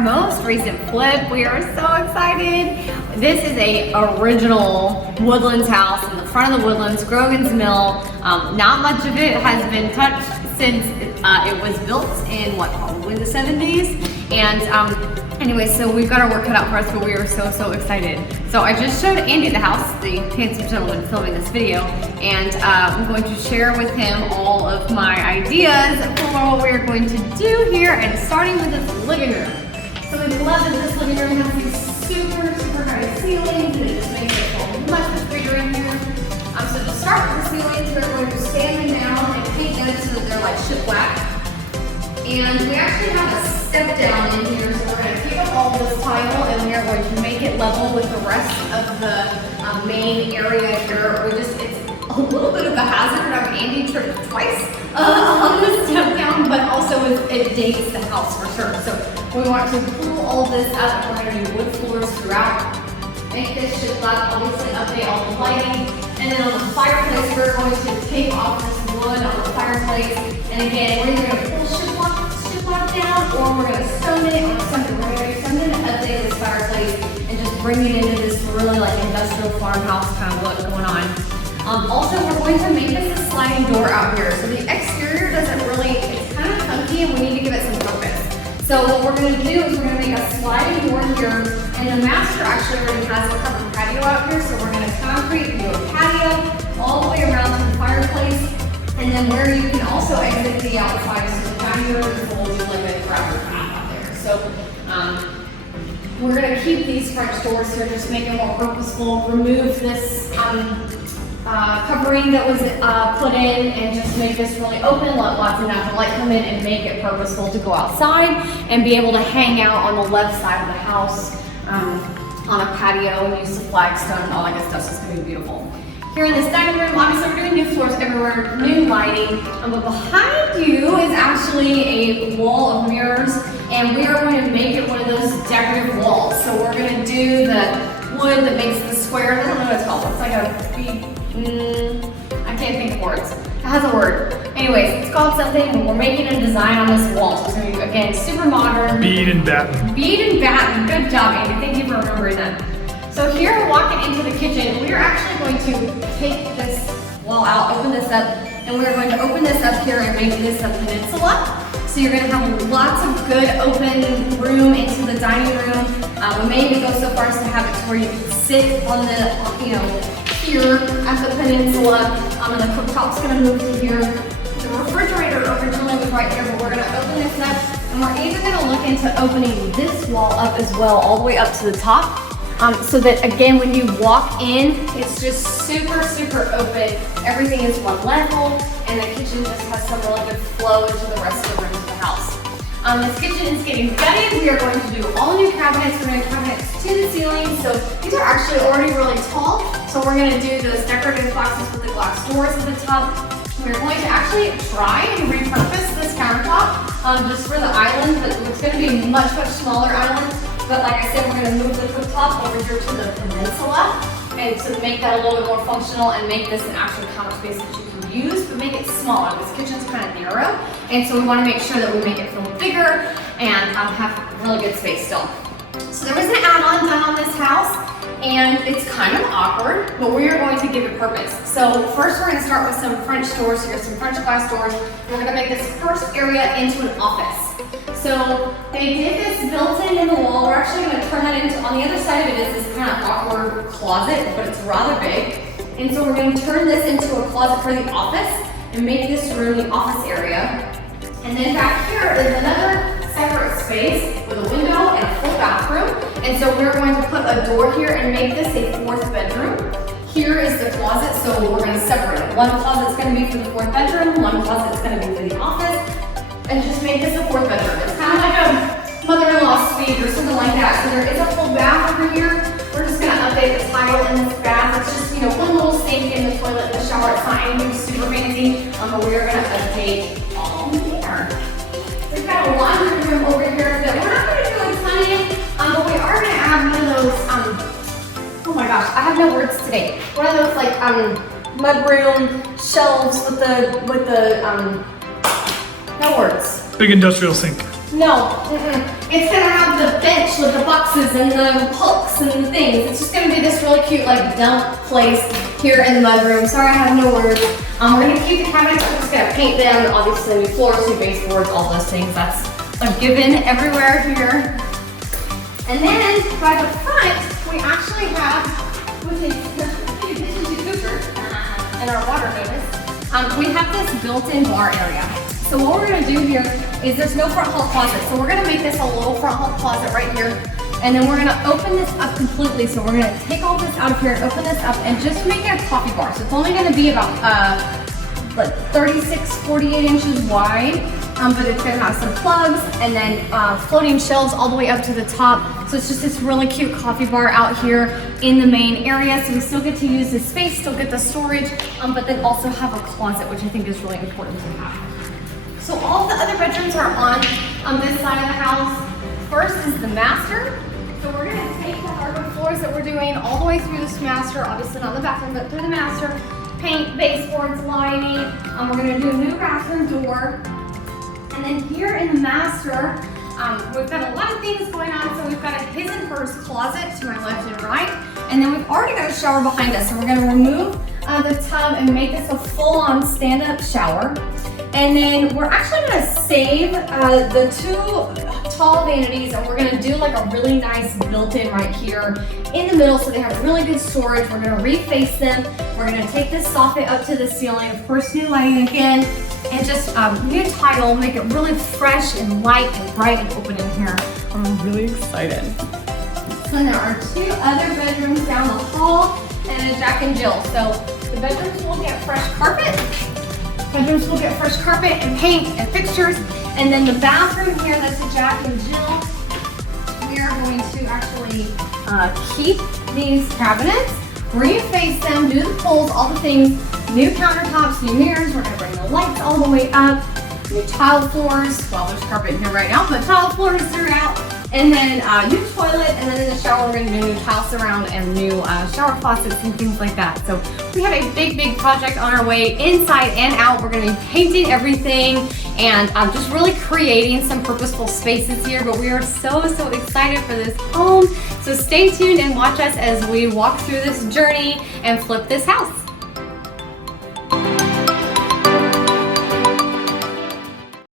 most recent flip. We are so excited. This is a original Woodlands house in the front of the Woodlands, Grogan's Mill. Not much of it has been touched since it was built in what, probably the 70s. And anyway, so we've got our work cut out for us, but we are so excited. So I just showed Andy the house, the handsome gentleman filming this video, and I'm going to share with him all of my ideas for what we're going to do here, and starting with this living room. So we love that this living room has these super high ceilings, and it just makes it feel much bigger in here. So to start with the ceilings, we're going to sand them down and paint them so that they're like shiplap. And we actually have a step down in here, so we're going to take up all this tile and we are going to make it level with the rest of the main area here. It's a little bit of a hazard. Andy tripped twice on this step down, but also it dates the house for sure. So we want to pull all this up. We're going to do wood floors throughout. Make this shiplap, obviously update all the lighting. And then on the fireplace, we're going to take off this wood on the fireplace. And again, we're either going to pull shiplap down, or we're going to stone it, or something. We're going to do something to update this fireplace and just bring it into this really like industrial farmhouse kind of look going on. Also, we're going to make this a sliding door out here. So the exterior doesn't really, it's kind of funky and we need to give it some purpose. So what we're going to do is we're going to make a sliding door here, and the master actually already has a covered patio out here, so we're going to concrete do a patio all the way around to the fireplace, and then where you can also exit the outside, so the patio is holds you like a gravel path out there. So we're going to keep these French doors here, just make it more purposeful, remove this covering that was put in, and just make this really open, let lots of natural light come in and make it purposeful to go outside and be able to hang out on the left side of the house on a patio and use the flagstone and all that good stuff. So it's going to be beautiful. Here in this dining room, obviously we're doing new floors everywhere, new lighting, but behind you is actually a wall of mirrors, and we are going to make it one of those decorative walls. So we're going to do the wood that makes the square. I don't know what it's called. It's like a I can't think of words. It has a word. Anyways, it's called something, but we're making a design on this wall. So it's going to be, again, super modern. Bead and batten. Bead and batten. Good job, Andy. Thank you for remembering that. So here we're walking into the kitchen. We are actually going to take this wall out, open this up, and we're going to open this up here and make this a peninsula. So you're going to have lots of good open room into the dining room. We may even go so far as to have it to where you can sit on the, here at the peninsula, and the cooktop's going to move to here. The refrigerator originally was right here, but we're going to open this up, and we're even going to look into opening this wall up as well, all the way up to the top, so that again, when you walk in, it's just super open. Everything is one level, and the kitchen just has some really good flow into the rest of the rooms of the house. This kitchen is getting gutted. We are going to do all new cabinets. We're going to have cabinets to the ceiling. So these are actually already really tall. So we're going to do those decorative boxes with the glass doors at the top. We're going to actually try and repurpose this countertop just for the island, but it's going to be a much smaller island. But like I said, we're going to move the cooktop over here to the peninsula, and to make that a little bit more functional and make this an actual counter space that you can use, but make it smaller. This kitchen's kind of narrow, and so we want to make sure that we make it feel bigger and have really good space still. So there was an add-on done on this house, and it's kind of awkward, but we are going to give it purpose. So first we're going to start with some French doors here, some French glass doors. We're going to make this first area into an office. So they did this built-in in the wall. We're actually going to turn that into, on the other side of it is this kind of awkward closet, but it's rather big. And so we're going to turn this into a closet for the office and make this room the office area. And then back here is another separate space with a window and a full bathroom. And so we're going to put a door here and make this a fourth bedroom. Here is the closet, so we're going to separate it. One closet's going to be for the fourth bedroom, one closet's going to be for the office, and just make this a fourth bedroom. It's kind of like a mother-in-law suite or something like that. So there is a full bath over here. We're just going to update the tile in this bath. It's just, one little sink in the toilet and the shower. It's not anything super fancy, but we are going to update all there. We've got a laundry room over here that we're not going to do a ton in, but we are going to add one of those, oh my gosh, I have no words today. One of those like mudroom shelves with the no words. Big industrial sink. No, it's gonna have the bench with the boxes and the hooks and the things. It's just gonna be this really cute like dump place here in the mudroom. Sorry, I have no words. We're gonna keep the cabinets, we're just gonna paint them, obviously new floors, new baseboards, all those things. That's a given everywhere here. And then by the front, we actually have, which is in addition to cooker and our water hose, we have this built-in bar area. So what we're gonna do here is there's no front hall closet. So we're gonna make this a little front hall closet right here. And then we're gonna open this up completely. So we're gonna take all this out of here and open this up and just make it a coffee bar. So it's only gonna be about like 36, 48 inches wide. But it's gonna have some plugs and then floating shelves all the way up to the top. So it's just this really cute coffee bar out here in the main area. So we still get to use this space, still get the storage, but then also have a closet, which I think is really important to have. So all the other bedrooms are on this side of the house. First is the master. So we're gonna take the hardwood floors that we're doing all the way through this master, obviously not the bathroom, but through the master, paint, baseboards, lining. We're gonna do a new bathroom door. And then here in the master, we've got a lot of things going on. So we've got a his and hers closet to my left and right. And then we've already got a shower behind us. So we're gonna remove the tub and make this a full-on stand-up shower. And then we're actually gonna save the two tall vanities and we're gonna do like a really nice built-in right here in the middle so they have really good storage. We're gonna reface them. We're gonna take this soffit up to the ceiling, of course new lighting again, and just new tile, make it really fresh and light and bright and open in here. I'm really excited. So there are two other bedrooms down the hall and a Jack and Jill. So the bedrooms will get fresh carpet. Bedrooms will get fresh carpet and paint and fixtures. And then the bathroom here, that's a Jack and Jill. We are going to actually keep these cabinets, reface them, do the pulls, all the things, new countertops, new mirrors. We're gonna bring the lights all the way up, new tile floors. Well, there's carpet in here right now, but tile floors throughout. And then new toilet, and then in the shower, we're gonna do new tile surround and new shower faucets and things like that. So we have a big, big project on our way, inside and out. We're gonna be painting everything and just really creating some purposeful spaces here, but we are so, so excited for this home. So stay tuned and watch us as we walk through this journey and flip this house.